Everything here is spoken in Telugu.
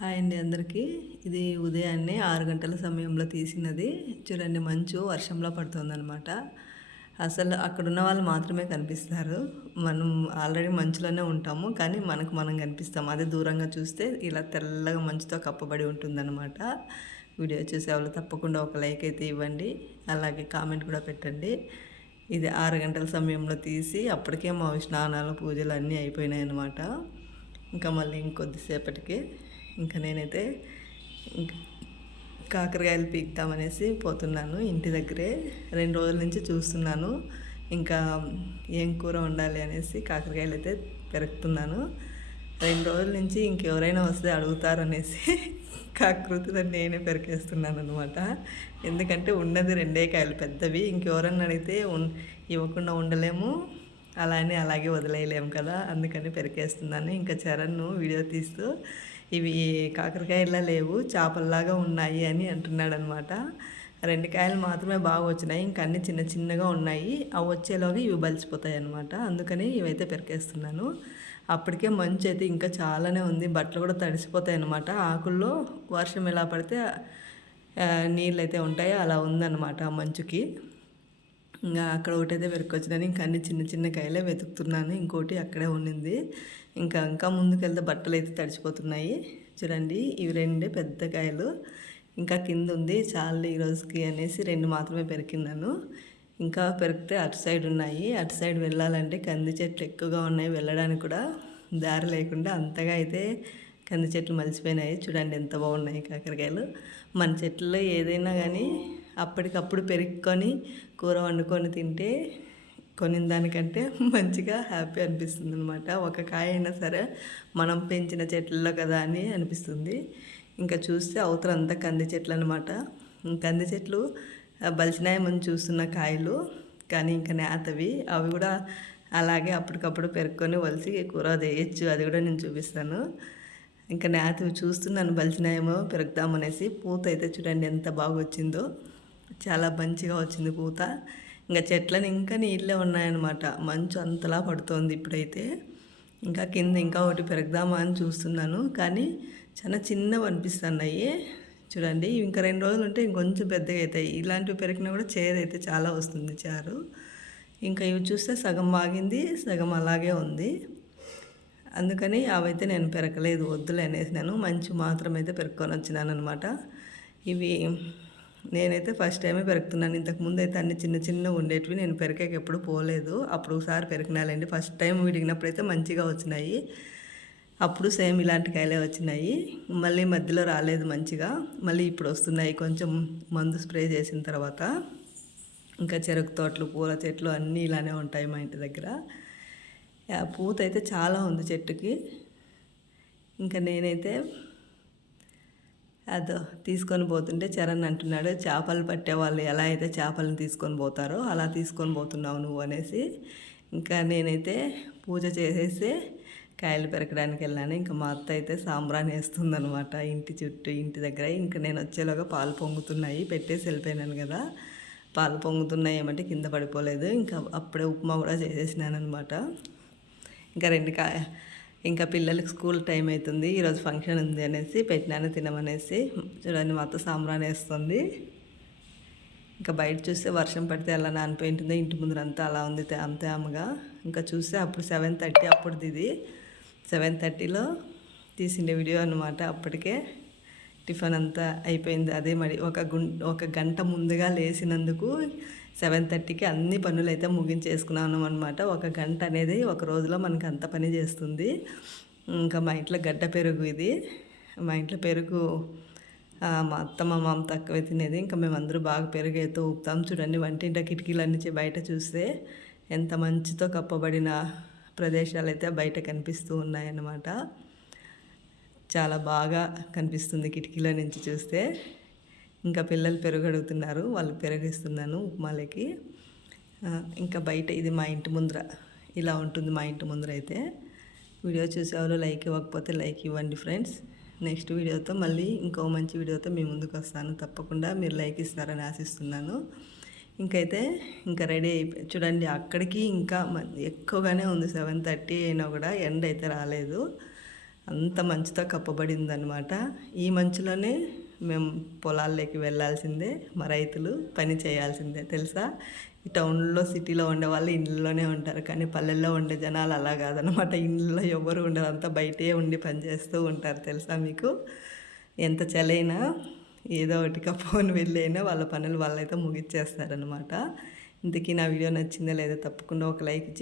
హాయ్ అండి అందరికీ. ఇది ఉదయాన్నే 6 గంటల సమయంలో తీసినది. చూడండి మంచు వర్షంలో పడుతుందనమాట. అసలు అక్కడున్న వాళ్ళు మాత్రమే కనిపిస్తారు. మనం ఆల్రెడీ మంచులోనే ఉంటాము. కానీ మనకు మనం కనిపిస్తాం. అదే దూరంగా చూస్తే ఇలా తెల్లగా మంచుతో కప్పబడి ఉంటుందన్నమాట. వీడియో చూసే వాళ్ళు తప్పకుండా ఒక లైక్ అయితే ఇవ్వండి. అలాగే కామెంట్ కూడా పెట్టండి. ఇది 6 గంటల సమయంలో తీసి అప్పటికే మా స్నానాలు పూజలు అన్నీ అయిపోయినాయి అన్నమాట. ఇంకా మళ్ళీ ఇంకొద్దిసేపటికి ఇంకా నేనైతే ఇంక కాకరకాయలు పీకుతామనేసి పోతున్నాను. ఇంటి దగ్గరే 2 రోజుల నుంచి చూస్తున్నాను. ఇంకా ఏం కూర వండాలి అనేసి కాకరకాయలు అయితే పెరుకుతున్నాను. 2 రోజుల నుంచి ఇంకెవరైనా వస్తే అడుగుతారనేసి కాకృతితో నేనే పెరికేస్తున్నాను అనమాట. ఎందుకంటే ఉన్నది 2 కాయలు పెద్దవి. ఇంకెవరన్నా అడిగితే ఇవ్వకుండా ఉండలేము, అలాగే వదిలేయలేము కదా. అందుకని పెరికేస్తున్నాను. ఇంకా చరణ్ను వీడియో తీస్తూ ఇవి కాకరకాయలా లేవు, చేపల్లాగా ఉన్నాయి అని అంటున్నాడు అనమాట. 2 కాయలు మాత్రమే బాగా వచ్చినాయి, ఇంకా అన్నీ చిన్న చిన్నగా ఉన్నాయి. అవి వచ్చేలోగా ఇవి బలిసిపోతాయి అనమాట. అందుకని ఇవైతే పెరికేస్తున్నాను. అప్పటికే మంచు అయితే ఇంకా చాలానే ఉంది. బట్టలు కూడా తడిసిపోతాయి అన్నమాట. ఆకుల్లో వర్షం ఎలా పడితే నీళ్ళు అయితే ఉంటాయో అలా ఉందన్నమాట ఆ మంచుకి. ఇంకా అక్కడ ఒకటైతే పెరుకొచ్చినాను. ఇంకా అన్ని చిన్న చిన్న కాయలే వెతుకుతున్నాను. ఇంకోటి అక్కడే ఉండింది. ఇంకా ముందుకెళ్తే బట్టలు అయితే తడిచిపోతున్నాయి. చూడండి ఇవి 2 పెద్ద కాయలు. ఇంకా కింద ఉంది. చాలు ఈ రోజుకి అనేసి 2 మాత్రమే పెరికిన్నాను. ఇంకా పెరిగితే అటు సైడ్ ఉన్నాయి. అటు సైడ్ వెళ్ళాలంటే కంది చెట్లు ఎక్కువగా ఉన్నాయి. వెళ్ళడానికి కూడా దారి లేకుండా అంతగా అయితే కంది చెట్లు మలిసిపోయినాయి. చూడండి ఎంత బాగున్నాయి కాకరకాయలు. మన చెట్లలో ఏదైనా కానీ అప్పటికప్పుడు పెరుక్కొని కూర వండుకొని తింటే కొనిన దానికంటే మంచిగా హ్యాపీ అనిపిస్తుంది అనమాట. ఒక కాయ అయినా సరే మనం పెంచిన చెట్లలో కదా అని అనిపిస్తుంది. ఇంకా చూస్తే అవతల అంతా కంది చెట్లు అనమాట. కంది చెట్లు బలిసినాయమని చూస్తున్న కాయలు, కానీ ఇంకా నేతవి. అవి కూడా అలాగే అప్పటికప్పుడు పెరుక్కొని వలిసి కూర చేయొచ్చు. అది కూడా నేను చూపిస్తాను. ఇంకా నేతవి చూస్తున్నాను బలిసినాయేమో పెరుగుతామనేసి. పూత అయితే చూడండి ఎంత బాగా వచ్చిందో, చాలా మంచిగా వచ్చింది పూత. ఇంకా చెట్లని ఇంకా నీళ్ళే ఉన్నాయన్నమాట. మంచు అంతలా పడుతోంది ఇప్పుడైతే. ఇంకా కింద ఇంకా ఒకటి పెరుగుదామా అని చూస్తున్నాను, కానీ చాలా చిన్నవి అనిపిస్తున్నాయి. చూడండి ఇంకా 2 రోజులు ఉంటే ఇంకొంచెం పెద్దగా అవుతాయి. ఇలాంటివి పెరిగినా కూడా చేదైతే చాలా వస్తుంది చారు. ఇంకా ఇవి చూస్తే సగం ఆగింది, సగం అలాగే ఉంది. అందుకని అవైతే నేను పెరకలేదు, వద్దులే అనేసినాను. మంచు మాత్రమైతే పెరుక్కొని వచ్చినాను అనమాట. ఇవి నేనైతే ఫస్ట్ టైమే పెరుగుతున్నాను. ఇంతకుముందు అయితే అన్ని చిన్న చిన్నగా ఉండేటివి. నేను పెరికేకి ఎప్పుడు పోలేదు. అప్పుడు ఒకసారి పెరికినాలండి. ఫస్ట్ టైం విడిగినప్పుడు అయితే మంచిగా వచ్చినాయి. అప్పుడు సేమ్ ఇలాంటి కాయలే వచ్చినాయి. మళ్ళీ మధ్యలో రాలేదు మంచిగా. మళ్ళీ ఇప్పుడు వస్తున్నాయి కొంచెం మందు స్ప్రే చేసిన తర్వాత. ఇంకా చెరుకు తోటలు, పూల చెట్లు అన్నీ ఇలానే ఉంటాయి మా ఇంటి దగ్గర. పూత అయితే చాలా ఉంది చెట్టుకి. ఇంకా నేనైతే అదో తీసుకొని పోతుంటే చరణ్ అంటున్నాడు, చేపలు పట్టేవాళ్ళు ఎలా అయితే చేపలను తీసుకొని పోతారో అలా తీసుకొని పోతున్నావు నువ్వు అనేసి. ఇంకా నేనైతే పూజ చేసేసి కాయలు పెరకడానికి వెళ్ళాను. ఇంకా మా అత్త అయితే సాంబ్రాణి వేస్తుందనమాట ఇంటి చుట్టూ, ఇంటి దగ్గర. ఇంకా నేను వచ్చేలోగా పాలు పొంగుతున్నాయి, పెట్టేసి వెళ్ళిపోయినాను కదా. పాలు పొంగుతున్నాయి ఏమంటే కింద పడిపోలేదు. ఇంకా అప్పుడే ఉప్మా కూడా చేసేసినాను అనమాట. ఇంకా పిల్లలకి స్కూల్ టైం అవుతుంది, ఈరోజు ఫంక్షన్ ఉంది అనేసి పెట్టినాను తినమనేసి. చూడండి మా అత్త సాంబ్రాణి వేస్తుంది. ఇంకా బయట చూస్తే వర్షం పడితే అలా నానిపోయి ఉంటుందో, ఇంటి ముందరంతా అలా ఉంది తేమగా. ఇంకా చూస్తే అప్పుడు 7:30 అప్పుడుది ఇది. 7:30లో తీసిన వీడియో అనమాట. అప్పటికే టిఫిన్ అంతా అయిపోయింది. అదే మరి ఒక గంట ముందుగా లేచినందుకు 7:30కి అన్ని పనులు అయితే ముగించేసుకున్నాను అనమాట. ఒక గంట అనేది ఒక రోజులో మనకు అంత పని చేస్తుంది. ఇంకా మా ఇంట్లో గడ్డ పెరుగు ఇది. మా ఇంట్లో పెరుగు మా అత్త మా మామ తక్కువ తినేది. ఇంకా మేమందరూ బాగా పెరుగు అయితే ఊపుతాం. చూడండి వంటింట కిటికీలన్నీ బయట చూస్తే ఎంత మంచుతో కప్పబడిన ప్రదేశాలు అయితే బయట కనిపిస్తూ ఉన్నాయన్నమాట. చాలా బాగా కనిపిస్తుంది కిటికీలో నుంచి చూస్తే. ఇంకా పిల్లలు పెరుగు అడుగుతున్నారు, వాళ్ళకి పెరుగిస్తున్నాను ఉప్మాలకి. ఇంకా బయట ఇది మా ఇంటి ముందర ఇలా ఉంటుంది. మా ఇంటి ముందర అయితే వీడియో చూసేవాళ్ళు లైక్ ఇవ్వకపోతే లైక్ ఇవ్వండి ఫ్రెండ్స్. నెక్స్ట్ వీడియోతో మళ్ళీ ఇంకో మంచి వీడియోతో మీ ముందుకు వస్తాను. తప్పకుండా మీరు లైక్ ఇస్తారని ఆశిస్తున్నాను. ఇంకా రెడీ అయిపోయి చూడండి అక్కడికి ఇంకా ఎక్కువగానే ఉంది. 7:30 అయినా కూడా ఎండ అయితే రాలేదు. అంత మంచుతో కప్పబడి ఉందన్నమాట. ఈ మంచులోనే మేము పొలాల్లోకి వెళ్ళాల్సిందే, మా రైతులు పని చేయాల్సిందే తెలుసా. ఈ టౌన్లో సిటీలో ఉండే వాళ్ళు ఇళ్ళలోనే ఉంటారు, కానీ పల్లెల్లో ఉండే జనాలు అలా కాదనమాట. ఇళ్ళలో ఎవరు ఉండరు, అంతా బయటే ఉండి పని చేస్తూ ఉంటారు తెలుసా మీకు. ఎంత చలైనా ఏదో ఒకటి కప్పుకొని వెళ్ళైనా వాళ్ళ పనులు వాళ్ళైతే ముగిచ్చేస్తారనమాట. ఇంతకీ నా వీడియో నచ్చిందో లేదో తప్పకుండా ఒక లైక్ ఇచ్చి